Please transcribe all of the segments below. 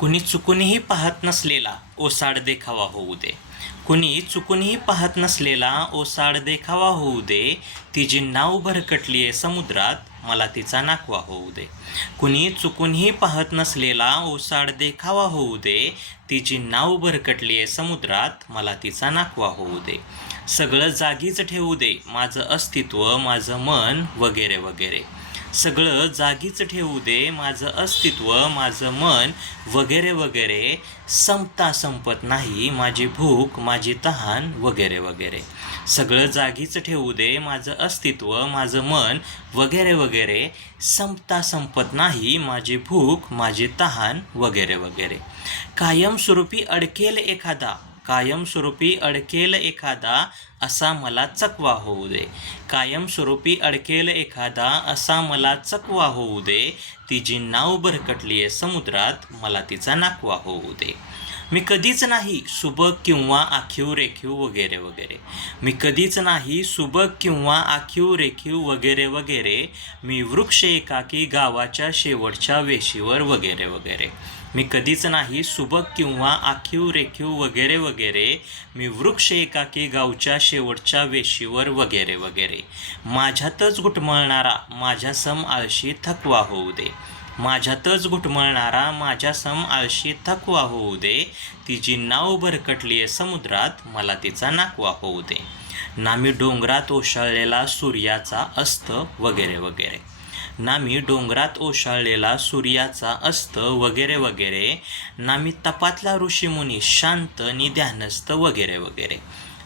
कुणी चुकूनही पाहत नसलेला ओसाड देखावा होऊ दे. कुणी चुकूनही पाहत नसलेला ओसाड देखावा होऊ दे. तिची नाव भरकटलीये समुद्रात, मला तिचा नाकवा होऊ दे. कुणी चुकूनही पाहत नसलेला ओसाड देखावा होऊ दे. तिची नाव भरकटलीये समुद्रात, मला तिचा नाकवा होऊ दे. सगळं जागीच ठेवू दे, माझं अस्तित्व, माझं मन, वगैरे वगैरे. सगळं जागीच ठेवू दे, माझं अस्तित्व, माझं मन, वगैरे वगैरे. संपता संपत नाही माझी भूक, माझी तहान, वगैरे वगैरे. सगळं जागीच ठेवू दे, माझं अस्तित्व, माझं मन, वगैरे वगैरे. संपता संपत नाही माझी भूक, माझी तहान, वगैरे वगैरे. कायमस्वरूपी अडकेल एखादा, कायमस्वरूपी अडकेल एखादा, असा मला चकवा होऊ दे. कायमस्वरूपी अडकेल एखादा, असा मला चकवा होऊ दे. तिची नाव भरकटलीये समुद्रात, मला तिचा नाकवा होऊ दे. मी कधीच नाही सुबक किंवा आखीव रेखीव, वगैरे वगैरे. मी कधीच नाही सुबक किंवा आखीव रेखीव, वगैरे वगैरे. मी वृक्ष एकाकी गावाच्या शेवटच्या वेशीवर, वगैरे वगैरे. मी कधीच नाही सुबक किंवा आखीव रेखीव, वगैरे वगैरे. मी वृक्ष एकाकी गावच्या शेवटच्या वेशीवर, वगैरे वगैरे. माझ्यातच घुटमळणारा माझ्यासम आळशी थकवा होऊ दे. माझ्यातच घुटमळणारा माझ्यासम आळशी थकवा होऊ दे. तिची नाव भरकटलीये समुद्रात, मला तिचा नाकवा होऊ दे. ना मी डोंगरात ओशाळलेला सूर्याचा अस्त, वगैरे वगैरे. ना मी डोंगरात ओशाळलेला सूर्याचा अस्त, वगैरे वगैरे. ना मी तपातला ऋषीमुनी शांत नि ध्यानस्थ, वगैरे वगैरे.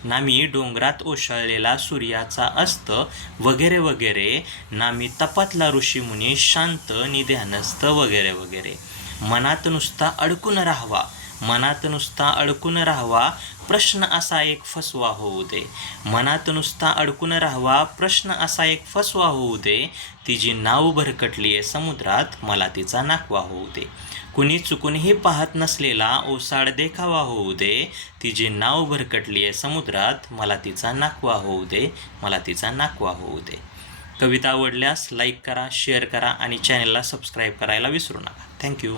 ना मी डोंगरात ओशाळलेला सूर्याचा अस्त, वगैरे वगैरे. ना मी तपातला ऋषीमुनी शांत नि ध्यानस्थ, वगैरे वगैरे. मनात नुसता अडकून राहावा, मनात नुसता अडकून राहावा, प्रश्न असा एक फसवा होऊ दे. मनात नुसता अडकून राहावा, प्रश्न असा एक फसवा होऊ दे. तिची नाव भरकटलीये समुद्रात, मला तिचा नाकवा होऊ दे. कुणी चुकूनही पाहत नसलेला ओसाड देखावा होऊ दे. तिची नाव भरकटलीये समुद्रात, मला तिचा नाकवा होऊ दे, मला तिचा नाकवा होऊ दे. कविता आवडल्यास लाईक करा, शेअर करा आणि चॅनलला सबस्क्राईब करायला विसरू नका. थँक्यू.